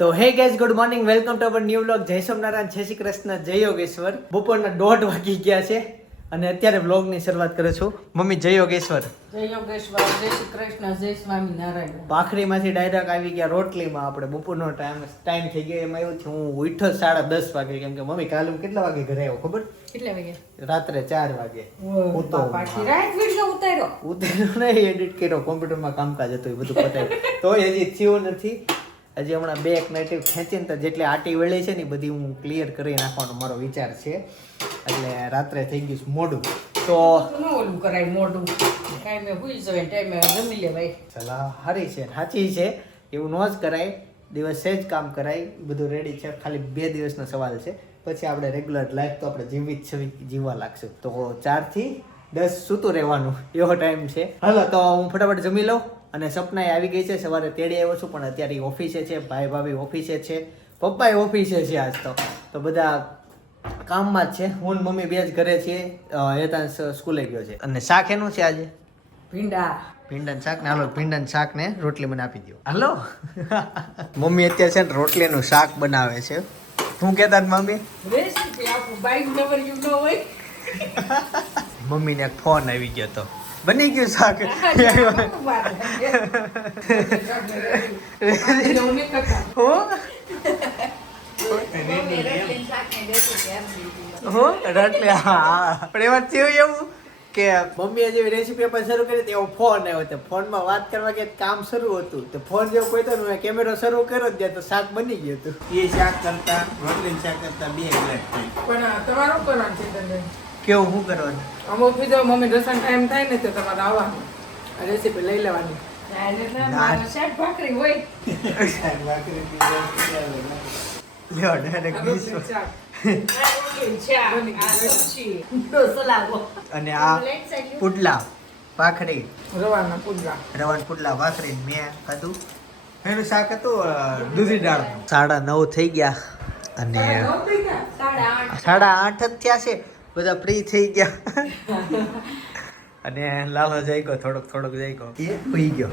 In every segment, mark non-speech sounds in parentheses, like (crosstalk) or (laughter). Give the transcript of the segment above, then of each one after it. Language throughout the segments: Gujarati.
તો hey guys good morning welcome to our new vlog જય સોમનારાયણ જય શ્રી કૃષ્ણ જય યોગેશ્વર. બપોરના દોઢ વાગી ગયા છે અને અત્યારે વ્લોગની શરૂઆત કરું છું. મમ્મી જય યોગેશ્વર. જય યોગેશ્વર જય શ્રી કૃષ્ણ જય સ્વામિનારાયણ. ભાખરીમાંથી ડાયરેક્ટ આવી ગયા રોટલીમાં. આપણે બપોરનો ટાઈમ ટાઈમ થઈ ગયો. એમાં એવું થયું હું ઉઠ્યો સાડા દસ વાગે. કેમ કે મમ્મી કાલે કેટલા વાગે ઘરે આવ્યો ખબર? કેટલા વાગે? રાત્રે ચાર વાગે. હું તો બાકી ઉતાર્યો? નહીં એડિટ કર્યો. કોમ્પ્યુટરમાં કામકાજ હતું એ બધું પતાવ્યું. તો હજી થયું નથી. હજી હમણાં બે એક નેટિવ ખેંચીને તો જેટલી આટી વળી છે ને બધી હું ક્લિયર કરી નાખવાનો મારો વિચાર છે. એટલે રાત્રે થઈ ગયું છે મોડું. તો ઓલું કરાય મોઢું ટાઈમે ભૂલી જવાય ટાઈમે જમી લેવાય. સલાહ સારી છે સાચી છે. એવું ન જ કરાય. દિવસે જ કામ કરાય. બધું રેડી છે. ખાલી બે દિવસનો સવાલ છે. પછી આપણે રેગ્યુલર લાઈફ તો આપણે જીવી જ જીવવા લાગશું. તો ચારથી દસ સૂતું રહેવાનું. એવો ટાઈમ છે. હાલો તો હું ફટાફટ જમી લઉં. અને સપનાએ આવી ગઈ છે સવારે તેડી આવ્યો છું પણ અત્યારે ઓફિસે છે ભાઈ ભાભી ઓફિસે છે પપ્પાએ ઓફિસે છે આજ તો. તો બધા કામમાં જ છે. હું મમ્મી બે જ ઘરે છીએ. હેતાંશ સ્કૂલે ગયો છે. અને શાક એનું છે આજે? ભીંડા. ભીંડન શાક ને હાલો ભીંડન શાક ને રોટલી મને આપી દો હાલો. મમ્મી અત્યારે છે ને રોટલીનું શાક બનાવે છે. શું કહેતા હતા મમ્મી? મમ્મીને એક ફોન આવી ગયો તો. બની ગયું શાક? હું? હું? રોટલી હા પણ એમાં થયું એવું કે મમ્મીએ જેવી રેસીપી આપણે શરૂ કરી એવો ફોન આવ્યો તો ફોનમાં વાત કરવા કે કામ શરૂ હતું. તો ફોન જેવો કોઈ તો મેં કેમેરો શરૂ કર્યો જ તો શાક બની ગયું હતું. એ શાક કરતા રોટલી શાક કરતા બે ગ્લાસ થઈ. પણ તમારું કરવાનું છે કેવું શું કરવાનું? અમુક બીજો મમ્મી દસન ટાઈમ થાય ને તો તમારે આવવાનું. રેસીપી લઈ લેવાની. અને આ પુડલા ભાખરી. રવાના પુડલા. રવાના પુડલા ભાખરી મેં ખાધું. એનું શાક હતું દૂધી દાળ સાડા નવ થઈ ગયા. અને સાડા આઠ જ થયા છે. બધા ફ્રી થઈ ગયા. (laughs) અને લાલો જાય ગયો થોડોક થોડોક જાય ગયો એ હોઈ ગયો.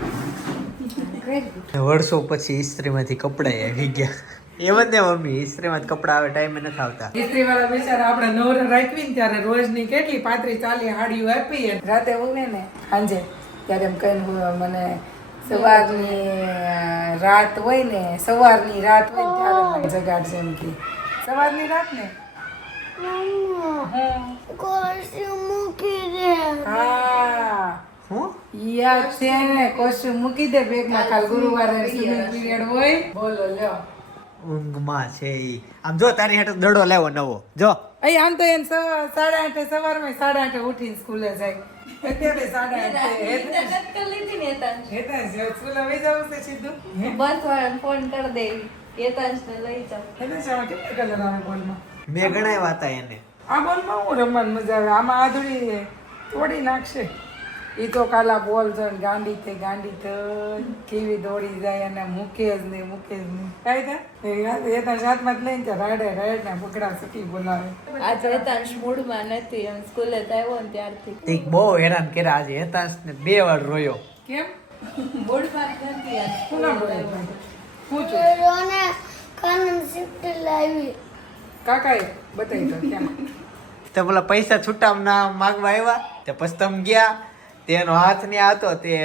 વર્ષો પછી ઇસ્ત્રીમાંથી કપડાં આવી ગયા. એમ જ ને મમ્મી ઇસ્ત્રીમાં કપડા આવે ટાઈમે નથી આવતા. ઇસ્ત્રી વાળા બિચારા આપણે નવરા રાખવી ને ત્યારે રોજની કેટલી પાંત્રીસ ચાલી હાડીઓ આપી અને રાતે ઉગે ને સાંજે ત્યારે એમ કહીને મને સવારની રાત હોય ને સવારની રાત હોય ને ત્યારે જગાડશે એમ કે સવારની રાત ને? યાદ છે ને કોસ્ટ્યુમ મૂકી દે બેગમાં કાલ ગુરુવારે સ્વિમિંગ પીરિયડ હોય. બોલો લ્યો. ઊંઘમાં છે ઈ. આમ જો તારી હાટે દડો લેવો નવો. જો. અહીં આમ તો એમ સાડા આઠે સવારમાં સાડા આઠે ઉઠીને સ્કૂલે જાય. અત્યારે સાડા આઠે હેતા છે સ્કૂલે વહી જવું છે સીધું? હે? ફોન કરી દેવી કેતાંશને લઈ જાવ હેતા છે આમાં કેટલા કલર આવે બોલમાં? મેં ગણાવ્યા હતા એને. આ બોલમાં હું રમવાની મજા આવે? આમાં આધુડી તોડી નાખશે. એ તો કાલા બોલ છે ને ગાંડી થઈ ગાંડી થઈ. કેવી દોડી જાય અને મૂકે જ નહીં મૂકે જ નહીં. કાંઈ થાય? એ તો હાથમાં જ લઈને ત્યાં રાડે રાડ ને પકડા સુકી બોલાવે. આ ચૈતાંશ મૂડમાં નથી એમ સ્કૂલે તો આવ્યો ને ત્યારથી. એક બહુ હેરાન કર્યા આજે હેતાંશ ને બે વાર રોયો. કેમ? મૂડમાં નથી આ કોના બોલે? શિફ્ટ છું. કાકાએ બતાવી દો કેમ? તે પેલા પૈસા છૂટા ના માગવા આવ્યા તે પસ્તમ ગયા તેનો હાથ ને હતો તે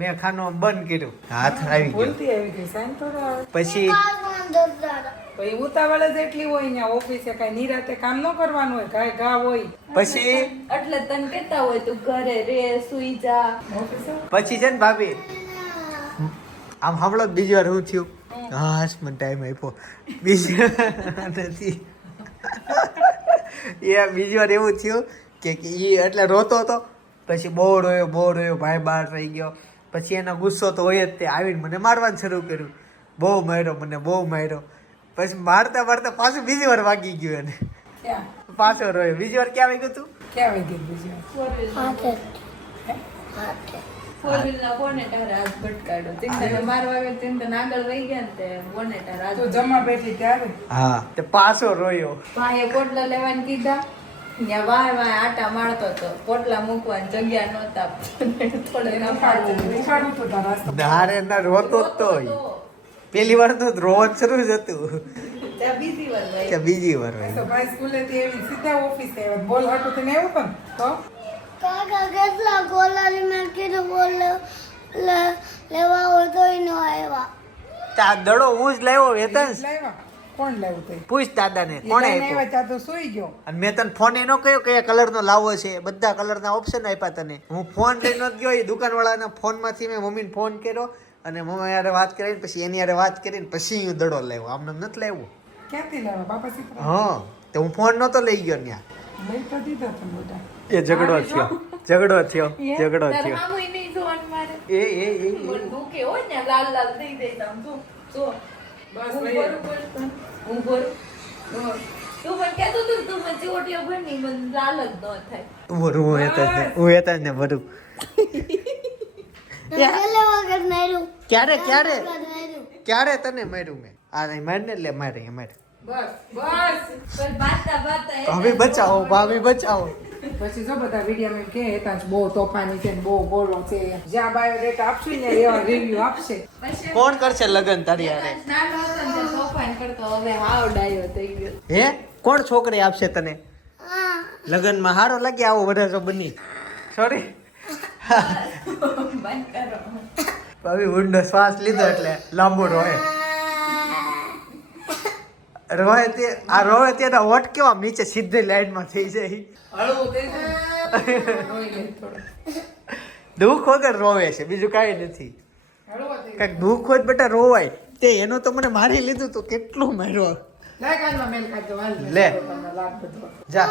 મેં ખાનો બંધ કર્યું હાથ આવી ગયો. ભૂલતી આવી ગઈ સાઈન થોડો પછી પછી ઉતાવળ જ એટલી હોય ને ઓફિસે કાંઈ નિરાતે કામ ન કરવાનું હોય કાંઈ ઘા હોય. પછી? એટલે તને કહેતા હોય તું ઘરે રે સુઈ જા. પછી છે ને ભાભી આમ હમણાં બીજી વાર હું થયું. હાશ મને ટાઈમ આપ્યો. બીજી નથી. (laughs) એ બીજી વાર એવું થયું કે એ એટલે રોતો હતો. પછી બહુ રોયો બહુ રોયો ભાઈ બહાર રહી ગયો. પછી એનો ગુસ્સો તો હોય જ તે આવીને મને મારવાનું શરૂ કર્યું. બહુ માર્યો મને બહુ માર્યો. પછી મારતા મારતા પાછું બીજી વાર વાગી ગયું એને. પાછો રોયો. બીજી વાર ક્યાં વાગ્યું તું? ક્યાં વાગ્યું બીજી વાર? ફોર વ્હીલ ના બોનેટ હારે હાથ ભટકાડ્યો. ચિંતા મારવા ગયો ચિંતા આગળ વહી ગયા ને તે બોનેટ હારે હાથ તું જમા બેઠી ત્યારે હા. તે પાછો રોયો. ભાઈએ પોટલા લેવાનું કીધા. ત્યાં વાય વાય આટા મારતો હતો પોટલા મૂકવાની જગ્યા નહોતા. થોડે તો તારા ના રોતો તો પેલી વાર તો રોજ શરૂ જ હતું. બીજી વાર ભાઈ બીજી વાર ભાઈ તો ભાઈ એવી સીધા ઓફિસે બોલ હાટું થઈને આવ્યો પણ? તો કેટલા ગોલાની મેં બોલ લેવા હોય તોય ન આવ્યા આ દડો હું જ લાવ્યો. વેતન કોણ લાવ્યું તે પૂછ દાદાને કોણે આપ્યો? ત્યાં તો સુઈ ગયો. અને મેં તને ફોન એનો કયો કયા કલરનો લાવવો છે. બધા કલરના ઓપ્શન આપ્યા તને. હું ફોન લઈને જ ગયો એ દુકાનવાળાના ફોનમાંથી મેં મમ્મીને ફોન કર્યો અને મમ્મી યારે વાત કરીને પછી એની યારે વાત કરીને પછી હું દડો લાવ્યો. એમ નથી લાવ્યો. ક્યાંથી લાવ્યો? બાપા હા તો હું ફોન નહોતો લઈ ગયો ત્યાં લઈ તો દીધો તમે બેટા એ ઝઘડો થયો. ઝઘડો થયો ઝઘડો થયો. એ એ એ ને લાલ લાલ થઈ જો બસ હું લઈ ભરું ભરું હું ભરું. હં. તું પણ કહેતો હતો તું મને ચોટીઓ ભરની મને લાલ જ ન થાય. હું ને ને (laughs) ક્યારે ક્યારે? ક્યારે તને માર્યું મેં? આ નહીં માર ને લે મારે મારે. બસ બસ. ભાભી બચાવો ભાભી બચાવો. પછી જો બધા વીડિયો મેં કે હતા બહુ તોફાની છે બહુ બોલો છે. જ્યાં બાયોડેટા આપશે ને એવા રિવ્યુ આપશે. કોણ કરશે લગ્ન તારી હારે? નાનો હતો ને તો તોફાન કરતો હવે હાવ ડાયો થઈ ગયો. હે? કોણ છોકરી આપશે તને? લગનમાં હારો લાગે આવો વરસો બની. સોરી બંધ કરો. ભાભી ઊંડો શ્વાસ લીધો એટલે લાંબો રોહે રોહે તે આ રોહે તેના હોટ કેવા નીચે સીધી લાઈનમાં થઈ જાય. દુઃખ વગર રોવે છે બીજું કાંઈ નથી. કાંઈક દુઃખ હોય બેટા રોવાય. તે એનું તો મને મારી લીધું તો કેટલું માર્યો. લે. જા.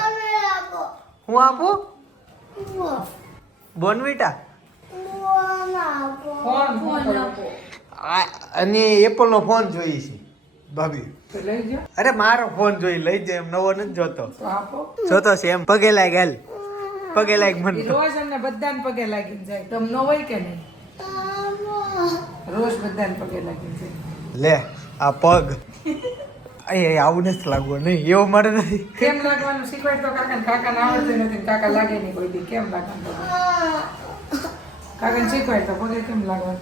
હું આપું. બોનવીટા? અને એપલ નો ફોન ફોન ફોન આ અને એપલનો ફોન જોઈ છે ભાભી. અરે મારો ફોન જોઈ લઈ જાય એમ નવો નથી જોતો. જોતો છે એમ. પગે લાગે હાલ. પગે લાગે મને રોજ અમને બધાને પગે લાગી જાય. તમ ન હોય કે નહીં? રોજ બધાને પગે લાગી જાય. લે આ પગ. એ આવું નથી લાગવું નહીં એવું મારે નથી. કેમ લાગવાનું? શીખવાય તો કાકા કાકા આવડતું નથી ને કાકા લાગે નહીં કોઈ દી. કેમ લાગવાનું કાકા શીખવાય તો પગે કેમ લાગવાનું?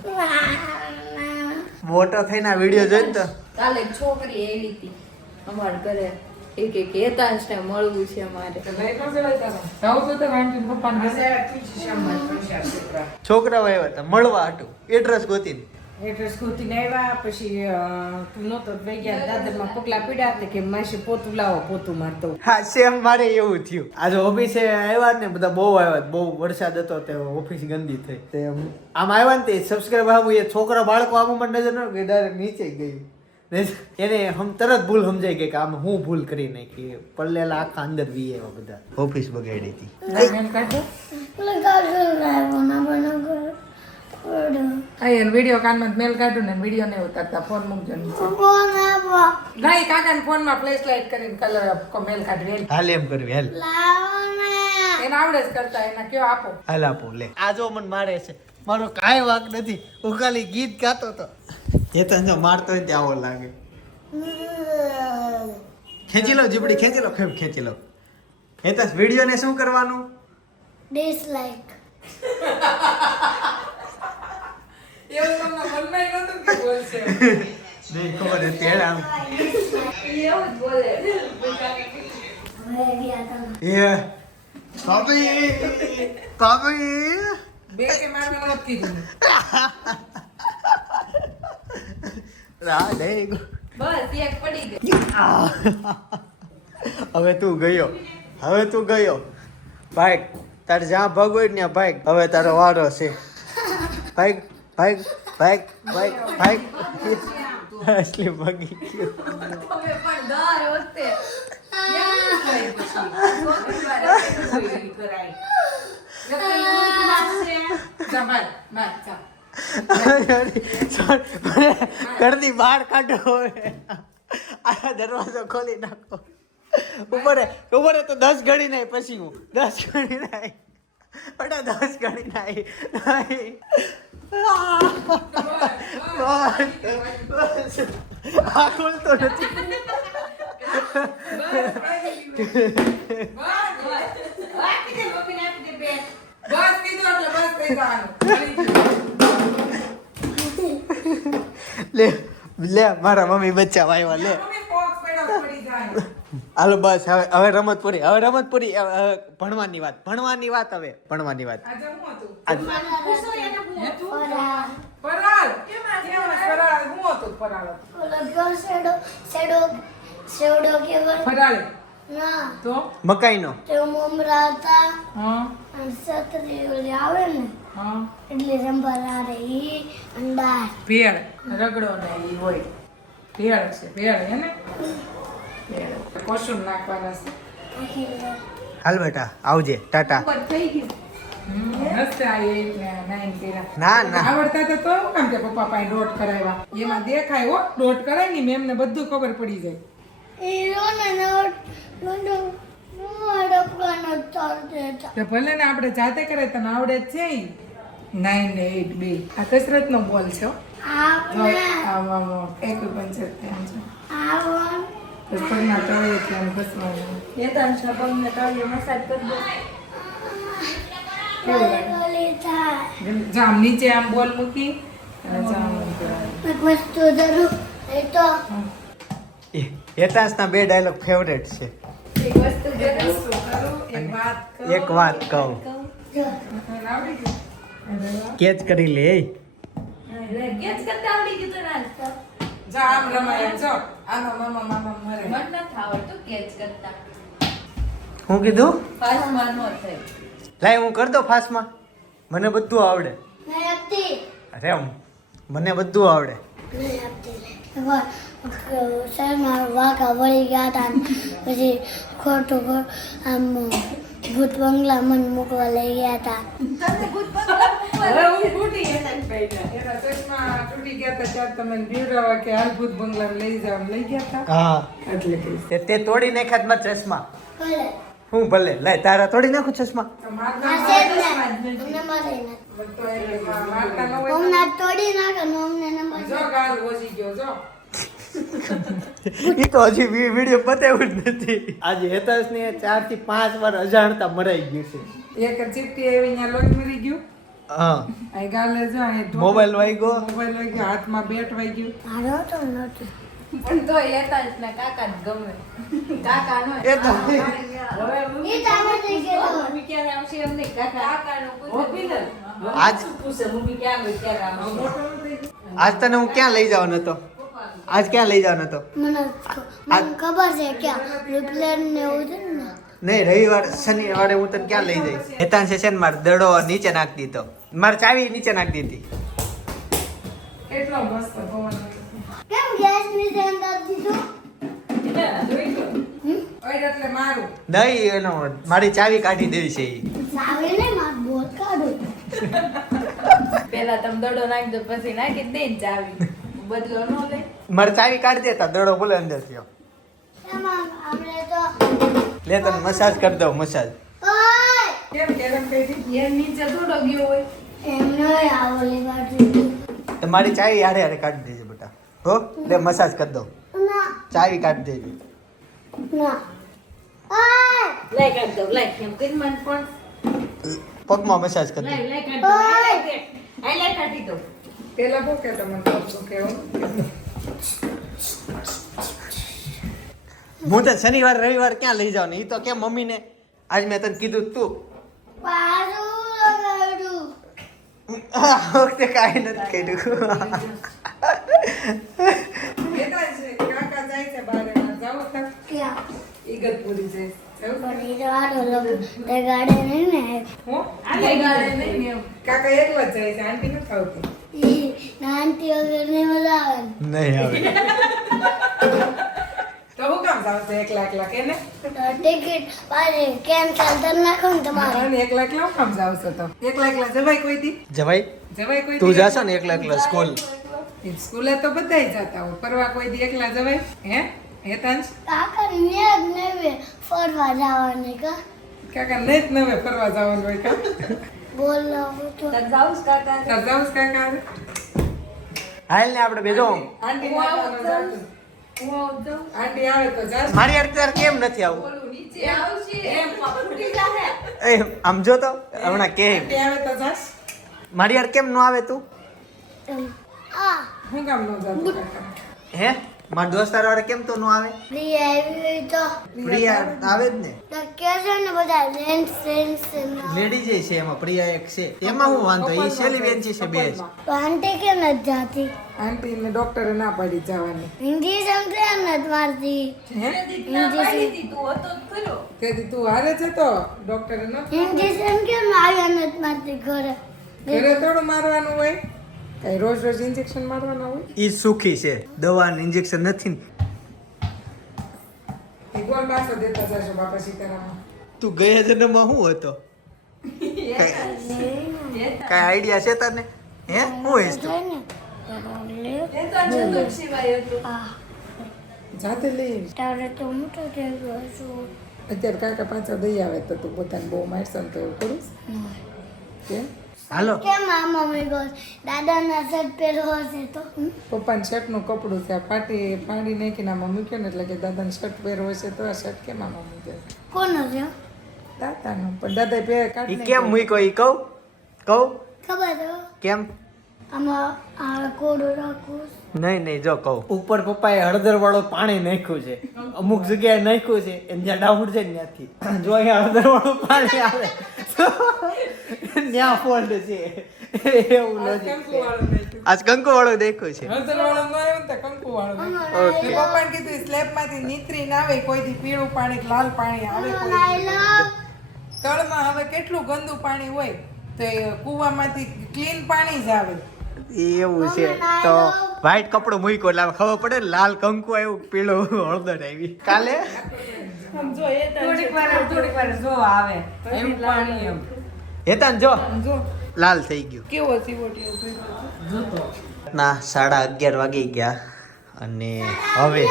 મોટો થઈને આ વીડિયો જોઈ તો કાલે છોકરી એવી હતી. અમાર ઘરે એક એક કેતાંશ ને મળવું છે મારે તો લઈ ન જવાય તારે? જાઉં તો તારે આંટી ને પપ્પાને બેસાડ્યા ઠીક છે શામમાં પૈસા છોકરા. છોકરાઓ આવ્યા હતા મળવા હતું એડ્રેસ ગોતી એડ્રેસ ગોતીને આવ્યા પછી તું નહોતો તો વહી ગયા દાદરમાં પગલા પીડ્યા એટલે કે માસી પોતું લાવો પોતું મારતો. હા સેમ મારે એવું થયું. આજે ઓફિસે આવ્યા ને બધા બહુ આવ્યા બહુ વરસાદ હતો તે ઓફિસ ગંદી થઈ. તે આમ આવ્યા ને તે સબસ્ક્રાઈબ આવું એ છોકરા બાળકો આમ મને નજર ન કે ડાયરેક્ટ નીચે જ ગયું એને હમ તરત ભૂલ સમજાઈ ગઈ કે આમ હું ભૂલ કરી નાખી. પલ્લેલા આખા અંદર વી એવા બધા. ઓફિસ બગાડી હતી. ના વીડિયો કાનમાં મેલ કાઢું ને વીડિયો ને ઉતારતા ફોન મૂકજો ફોન નહીં કાકાને ફોનમાં ફ્લેશ લાઇટ કરીને કલર મેલ કાઢવી હાલ એમ કરવી હાલ. એને આવડે જ કરતા એના કયો આપો. હાલ આપો લે. આ જો મને મારે છે. મારો કાંઈ વાક નથી. હું ખાલી ગીત ગાતો હતો. એ તો જો મારતો હોય ત્યાં આવો લાગે. ખેંચી લો જીપડી ખેંચી લો ખેમ ખેંચી લો. એ તો વિડીયોને શું કરવાનું? ડિસલાઈક એવું તમને મનમાં નહોતું કે બોલશે. નહીં ખબર હતી હેડ આમ. એવું જ બોલે એ બે કે મારવા નથી કીધું રા દે બસ એક પડી ગઈ. હવે તું ગયો. હવે તું ગયો. ભાઈ તારે જ્યાં ભાગ હોય ને ત્યાં ભાગ હવે તારો વારો છે. ભાઈ ભાઈ ભાઈ ભાઈ ભાઈ. અસલી ભાગી ગયો પણ દર વખતે. કરાય? નકરી મૂર્ખ લાગશે. જા માર માર જા ઘરની બહાર કાઢો હવે આ દરવાજો ખોલી નાખો ઉપર ઉપર તો દસ ગણી નહીં પછી હું દસ ગણી નહીં બટા દસ ગણી નહીં નહીં. બસ, બસ. આ ખુલતો નથી આપી દે, મમ્મીને આપી દે બેન. બસ કીધું એટલે બસ થઈ જવાનું. લે લે મારા મમ્મી બચ્ચા વાયવા લે. મમ્મી box પડ્યો પડી જાય. હાલો બસ હવે હવે રમત પૂરી હવે રમત પૂરી ભણવાની વાત ભણવાની વાત હવે ભણવાની વાત. ફરાળે. ના તો? મકાઈનો. તે મમરા હતા. હા. અને છત્રી ઓલી આવે ને હા. એટલે રંભા રે ઈ અંડા ભેળ રગડો ને ઈ હોય. ભેળ છે ભેળ હે ને? ભેળ. કોશું નાખવાના છે. હાલ બેટા આવજે ટાટા. ઉપર થઈ eight ને ના ના. આવડતા તો તો કામ કે પપ્પા પાસે ડોટ કરાવ્યા. એમાં દેખાય હો ડોટ કરાય ને મેમને બધું ખબર પડી જાય. તો ભલે ને આપણે જાતે કરે તને આવડે જ છે નાઇન એટ ને બે. આ કસરતનો બોલ છે એક્યુપંક્ચર ધ્યાન છે. પગના તળિયે થી આમ ઘસવાનું. હેતાંશના પગને તળિયે મસાજ કરી દો. કેવું લાગે? ગલી થાય જા આમ નીચે આમ બોલ મૂકી. અને જા આમ આમ. કરવાનું. એક વસ્તુ જરૂર એ તો હેતાંશના બે ડાયલોગ ફેવરેટ છે. એક વાત કહું. એક વાત કહું. જો મને આવડી ગયું. અરે વાહ. કેચ કરી લે. એ. ગેસ કરતા આવડી ગયું તો ના જા આમ રમાય એમ જો. આમાં મામા મામા મરે. મન નથી આવડતું કેચ કરતા. હું કીધું? લાય હું કર દો ફાસ્ટમાં મને બધું આવડે. અરે મને બધું આવડે. આપતી એકવાર શહેરમાં ગયા હતા પછી ખોટું ખોટું આમ ભૂત બંગલા મને મૂકવા લઈ ગયા હતા ચશ્મા તૂટી ગયા હતા ત્યારે તમે બીવડાવા કે હાલ ભૂત બંગલા લઈ જાવ લઈ ગયા હતા હા એટલે કહીશ તે તે તોડી નાખ્યા મારા ચશ્મા હું ભલે તારા તોડી નાખું ચશ્મા તોડી નાખે એ તો હજી વીડિયો બતાવ્યું જ નથી. આજે હેતાશ ને ચારથી પાંચ વાર અજાણતા મરાઈ ગયું છે. એક ચીપટી આવી અહીંયા લોટ મરી ગયું. હા. અહીં ગાલે જો મોબાઈલ વાગ્યો મોબાઈલ વાગ્યો હાથમાં બેટ વાગ્યું મારો તો નથી પણ તો હેતાંશના કાકા જ ગમે. કાકા નો એ તો હવે એ તારે થઈ ગયો મમ્મી ક્યારે આવશે એમ નહીં. કાકા કાકાનું પૂછે. આજ પૂછે મમ્મી ક્યારે આવશે મોટો ન થઈ ગયો આજ તને હું ક્યાં લઈ જવાનો હતો? આજ ક્યાં લઈ જવાનો હતો? મને ખબર. છે ક્યાં? રિપ્લેન ને એવું ને? નહીં રવિવાર શનિવારે હું તને ક્યાં લઈ જઈશ? હેતાન છે ને મારે દડો નીચે નાખી દીધો. મારે ચાવી નીચે નાખી દીધી. કેટલો મસ્ત પવન કેમ ગેસ નીચે અંદર દીધું? એટલે નહીં એનો મારી ચાવી કાઢી દેવી છે ઈ. સાવે માર બોલ કાઢું. પેલા તમે દડો નાખી દો પછી નાખી દે ચાવી. બદલો નો લે. મારે ચાવી કાઢી દેતા દડો ભૂલે અંદર થયો. લે તને મસાજ કરી દઉં મસાજ. મારી ચાવી યારે યારે કાઢી દેજે બેટા. હો લે મસાજ કરી દઉં. ચાવી કાઢી દેજે. પગમાં મસાજ કરી દઉં. પેલા બહુ કહેતો મને પાછું કેવું? હું તને શનિવાર રવિવાર ક્યાં લઈ જાવ ને? એ તો કે મમ્મીને આજ મેં તને કીધું તું. વખતે કાંઈ નથી કર્યું. કાકા એકલો જ જાય છે આંટી નથી આવતી. નાનતી વગર નહીં મજા આવે ને નહીં આવે તો હું કામ જાવ એકલા એકલા કે ને ટિકિટ પાછી કેન્સલ કરી નાખો ને તમારે અને એકલા એકલા હું કામ જાવ તો એકલા એકલા જવાય કોઈ દી જવાઈ જવાય કોઈ તું જાશો ને એકલા એકલા સ્કૂલ સ્કૂલે તો બધાય જતા હોય ફરવા કોઈ દી એકલા જવાય હે હેતાંશ કાકા ને ફરવા જવાની કા કાકા જ નવે ફરવા જવાનું હોય કા બોલાવું તો તાર જાઉં કાકા તાર જાઉં કાકા? હાલ ને આપણે બેજો. મારી અત્યારે કેમ નથી આવું? ઓલું નીચે આવશે એમ ફૂટી જાહે. એ આમ જો તો હમણાં કે. આંટી આવે તો જાશ. મારી યાર કેમ ન આવે તું? એમ. આ. હું કામ ન જાતું કાકા હે? મારા દોસ્તાર વાળા કેમ તો નો આવે? પ્રિય આવી હોય તો. પ્રિયા આવે જ ને? તો કે છે ને બધા લેન્સ લેન્સ જે છે એમાં પ્રિયા એક છે. એમાં હું વાંધો? ઈ શેલી વેચી છે બે જ તો આંટી કેમ નથી જાતી? આંટી ને ડોક્ટરે ના પાડી જવાની. ઇન્જેક્શન કેમ ન મારતી. હે? ના તું હતો ખરો. તેથી તું હારે છે તો ડોક્ટરે ન ઇન્જેક્શન કેમ માર્યા ન મારતી ઘરે. ઘરે થોડું મારવાનું હોય? કઈ રોજ રોજ ઇન્જેક્શન મારવાના હોય? ઈ સુખી છે. દવા ઇન્જેક્શન નથી ભગવાન એ પાછો દેતા જશો બાપા સીતારામ તું ગયા જન્મમાં શું હતો? કઈ આઈડિયા છે તને? હે? હું એ. આ જાતે લઈ તારે તો મોટો થઈ ગયો છું અત્યારે કાકા પાછા દઈ આવે તો તું પોતાને બહુ મારશે ને તો એવું કરું? કેમ? હાલો. કેમ આ મમ્મી ગો દાદાના શર્ટ પહેરો હશે તો? પપ્પાને શર્ટનું કપડું છે. પાટી પાડી નાખીને આમાં મૂક્યો ને એટલે કે દાદાને શર્ટ પહેરવો છે તો આ શર્ટ કેમ આમાં મૂક્યો કોનો છે દાદાનો. પણ દાદાએ પહેર ઈ કાઢી કેમ મૂક્યો? ઈ કહું? કહું? ખબર છે. કેમ? આમાં આ કોડો રાખું. નહીં નહીં જો કહું. ઉપર પપ્પાએ હળદર વાળો પાણી નાખ્યું છે. અમુક જગ્યાએ નાખ્યું છે. એમ જ્યાં ડાઉટ છે ને ત્યાંથી. જો અહીંયા હળદર વાળું પાણી આવે. ત્યાં ફોલ્ટ છે. એવું નથી. આજ કંકુ વાળો દેખો છે તો કંકુવાળું. ઓકે. મેં કીધું સ્લેબમાંથી નીતરી ના આવે કોઈ થી પીળું પાણી લાલ પાણી આવે કોઈ માં તળમાં હવે કેટલું ગંદુ પાણી હોય તો એ કૂવામાંથી ક્લીન પાણી જ આવે. એવું છે. તો વ્હાઈટ કપડું મૂક્યો એટલે ખબર પડે લાલ કંકુ આવ્યું પીળો હળદર આવી. કાલે? થોડીક વાર થોડીક વાર જો આવે. એમ પાણી એમ. હેતાન જો. જો. લાલ થઈ ગયું. કેવો સીવોટીઓ ના સાડા અગિયાર વાગી ગયા અને હવે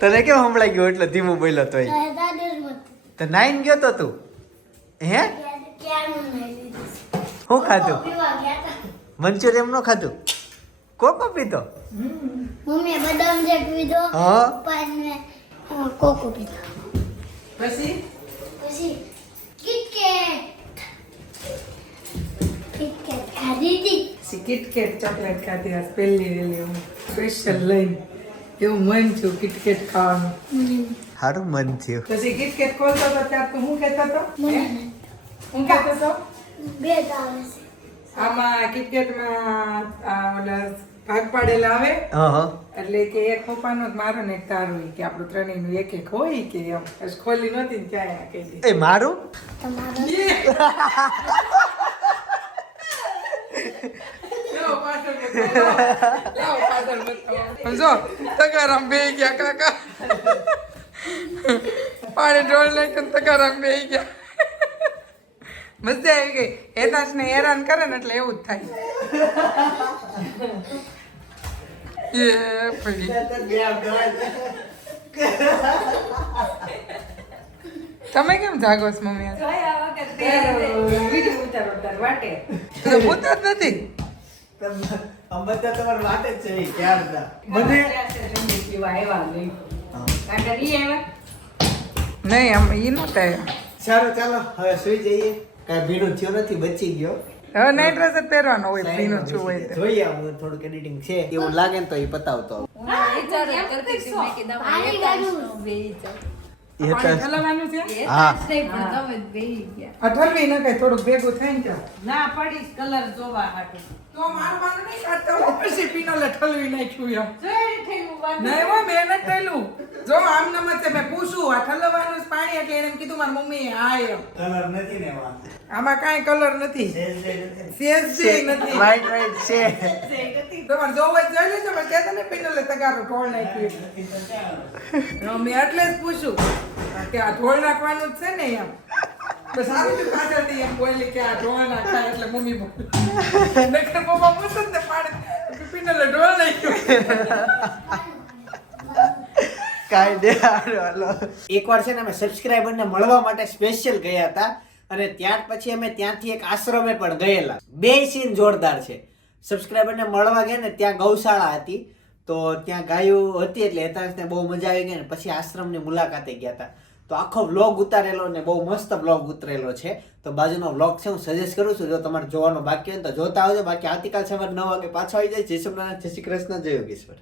તને કેમ હમણાં ગયો એટલે ધીમું બોલ્યો તોય? તો નાઈન ગયો તો તું? હે? શું ખાધું? મંચુરિયમ નો ખાધું? કોકો પીધો? મમ્મી બદામ શેક પીધો હા. કોકો પીધો. પછી? પછી કિટકેટ ચોકલેટ ખાધી આ પહેલી વહેલી હું. સ્પેશિયલ લઈને. એવું મન છું કિટકેટ ખાવાનું. સારું મન થયું. પછી કિટકેટ ખોલતો હતો ત્યાં તું શું કહેતો હતો? હું? કહેતો હતો? બે આમાં કિટકેટમાં આ ઓલા ભાગ પાડેલા આવે. હા હા. એટલે કે એક પપ્પાનો જ મારો ને એક તારો ઈ કે આપણું ત્રણેયનું એક એક હોય કે એમ. પછી ખોલી નહોતી ને ત્યાં આ કહી એ મારું. સમજો (laughs) તગારામ બે ગયા કાકા. પાણી ઢોળ નાખ્યું તકારામ તગારામ બે ગયા. મજા આવી ગઈ. હેતાશ ને હેરાન કરે ને એટલે એવું જ થાય. એ તમે કેમ જાગો છો મમ્મી? તે વીડિયો ઉતારો તાર વાટે. જ નથી? તમારી છે ક્યારના બધે નહીં આમ એ આવ્યા. સારું ચાલો હવે સુઈ જઈએ. કાંઈ ભીનું થયું નથી બચી ગયો. હવે નાઈટ ડ્રેસ જ પહેરવાનો હોય ભીનું છું હોય જોઈએ હું થોડુંક એડિટિંગ છે. એવું લાગે ને તો એ પતાવતો આવું. આની ગાડું પાણી ઠલવવાનું છે? હા. આ ઠલવી તો જો આમ નમસ્તે છે મેં પૂછું આ ઠલવવાનું જ પાણી એટલે એને કીધું મારી મમ્મી હા એમ. કલર નથી ને આમાં કાંઈ કલર નથી. સેજ છે નથી. વાઈટ વાઈટ છે તમારે જોવો હોય તો જોઈ લેજો પણ કહેતા ને પીનલે તગારું ઢોળ નાખ્યું. મેં એટલે જ પૂછું કે આ ઢોળ નાખવાનું જ છે ને એમ. તો સારું થયું પાછળથી એમ બોલી કે આ ઢોળ નાખાય એટલે મમ્મી બોલી નકર પપ્પા પૂછે જ ને પાણી પીનોલે ઢોળ નાખ્યું. કાંઈ દે. એકવાર છે ને અમે સબસ્ક્રાઈબરને મળવા માટે સ્પેશિયલ ગયા હતા અને ત્યાર પછી અમે ત્યાંથી એક આશ્રમે પણ ગયેલા. બે સીન જોરદાર છે. સબસ્ક્રાઈબરને મળવા ગયા ને ત્યાં ગૌશાળા હતી. તો ત્યાં ગાયો હતી એટલે હેતાંશને બહુ મજા આવી ગઈ ને પછી આશ્રમની મુલાકાતે ગયા હતા. તો આખો વ્લોગ ઉતારેલો ને બહુ મસ્ત બ્લોગ ઉતરેલો છે. તો બાજુનો વ્લોગ છે, હું સજેસ્ટ કરું છું, જો તમારે જોવાનો બાકી હોય તો જોતા આવજો. બાકી આવતીકાલ સવારે નવ વાગે પાછો આવી જાય. જય સોમનાથ જય શ્રી કૃષ્ણ, જય યોગેશ્વર.